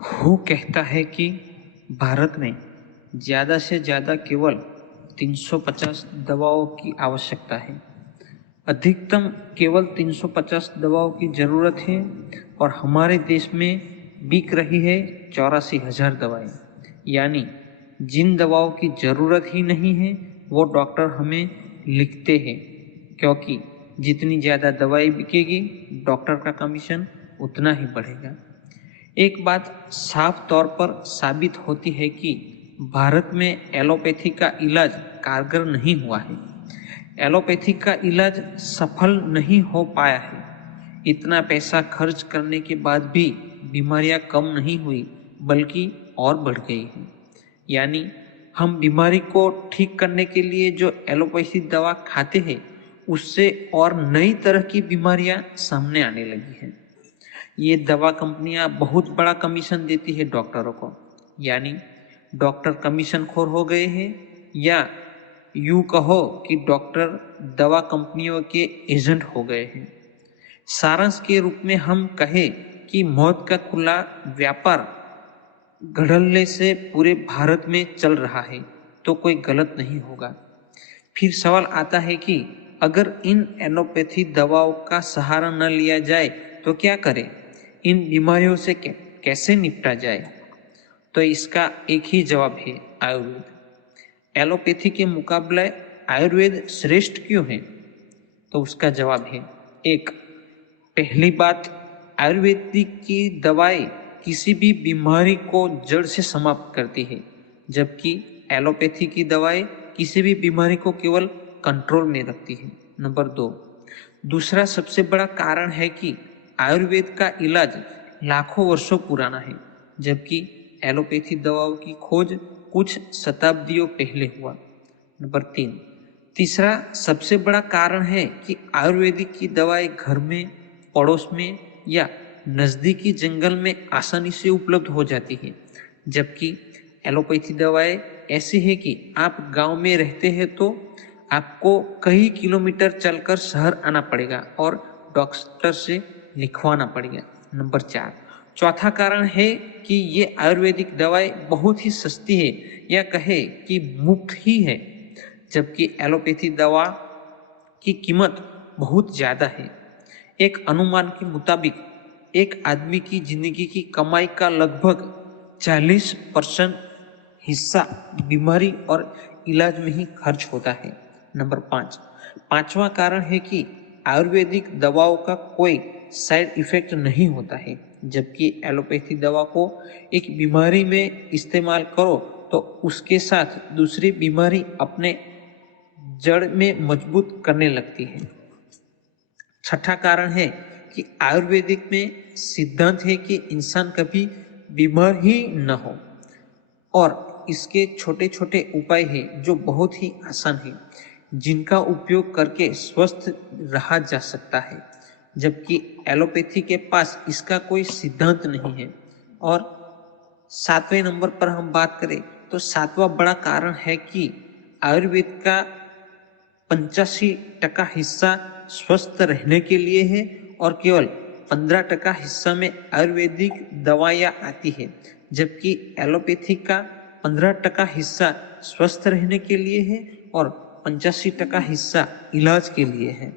वो कहता है कि भारत में ज़्यादा से ज़्यादा केवल 350 दवाओं की आवश्यकता है। अधिकतम केवल 350 दवाओं की ज़रूरत है और हमारे देश में बिक रही है 84,000 दवाएं। यानी जिन दवाओं की ज़रूरत ही नहीं है वो डॉक्टर हमें लिखते हैं, क्योंकि जितनी ज़्यादा दवाई बिकेगी डॉक्टर का कमीशन उतना ही बढ़ेगा। एक बात साफ तौर पर साबित होती है कि भारत में एलोपैथी का इलाज कारगर नहीं हुआ है। एलोपैथी का इलाज सफल नहीं हो पाया है। इतना पैसा खर्च करने के बाद भी बीमारियां कम नहीं हुई, बल्कि और बढ़ गई हैं। यानी हम बीमारी को ठीक करने के लिए जो एलोपैथी दवा खाते हैं, उससे और नई तरह की बीमारियां सामने आने लगी हैं। ये दवा कंपनियां बहुत बड़ा कमीशन देती है डॉक्टरों को। यानी डॉक्टर कमीशन खोर हो गए हैं, या यूं कहो कि डॉक्टर दवा कंपनियों के एजेंट हो गए हैं। सारांश के रूप में हम कहें कि मौत का खुला व्यापार धड़ल्ले से पूरे भारत में चल रहा है तो कोई गलत नहीं होगा। फिर सवाल आता है कि अगर इन एलोपैथी दवाओं का सहारा न लिया जाए तो क्या करें? इन बीमारियों से कैसे निपटा जाए? तो इसका एक ही जवाब है, आयुर्वेद। एलोपैथी के मुकाबले आयुर्वेद श्रेष्ठ क्यों है? तो उसका जवाब है, एक, पहली बात, आयुर्वेदिक की दवाएं किसी भी बीमारी को जड़ से समाप्त करती है, जबकि एलोपैथी की दवाएं किसी भी बीमारी को केवल कंट्रोल में रखती है। नंबर दो, दूसरा सबसे बड़ा कारण है कि आयुर्वेद का इलाज लाखों वर्षों पुराना है, जबकि एलोपैथी दवाओं की खोज कुछ शताब्दियों पहले हुआ। नंबर तीन, तीसरा सबसे बड़ा कारण है कि आयुर्वेदिक की दवाएं घर में, पड़ोस में या नजदीकी जंगल में आसानी से उपलब्ध हो जाती है, जबकि एलोपैथी दवाएं ऐसी है कि आप गांव में रहते हैं तो आपको कई किलोमीटर चलकर शहर आना पड़ेगा और डॉक्टर से लिखवाना पड़ेगा। नंबर चार, चौथा कारण है कि ये आयुर्वेदिक दवाएं बहुत ही सस्ती है, या कहे कि मुफ्त ही है, जबकि एलोपैथी दवा की कीमत बहुत ज़्यादा है। एक अनुमान के मुताबिक एक आदमी की जिंदगी की कमाई का लगभग 40% हिस्सा बीमारी और इलाज में ही खर्च होता है। नंबर पाँच, पांचवा कारण है कि आयुर्वेदिक दवाओं का कोई साइड इफेक्ट नहीं होता है, जबकि एलोपैथी दवा को एक बीमारी में इस्तेमाल करो तो उसके साथ दूसरी बीमारी अपने जड़ में मजबूत करने लगती है। छठा कारण है कि आयुर्वेदिक में सिद्धांत है कि इंसान कभी बीमार ही न हो, और इसके छोटे छोटे उपाय हैं जो बहुत ही आसान हैं, जिनका उपयोग करके स्वस्थ रहा जा सकता है, जबकि एलोपैथी के पास इसका कोई सिद्धांत नहीं है। और सातवें नंबर पर हम बात करें तो सातवां बड़ा कारण है कि आयुर्वेद का 85% हिस्सा स्वस्थ रहने के लिए है और केवल 15% हिस्सा में आयुर्वेदिक दवाइयाँ आती है, जबकि एलोपैथी का 15% हिस्सा स्वस्थ रहने के लिए है और 85% हिस्सा इलाज के लिए है।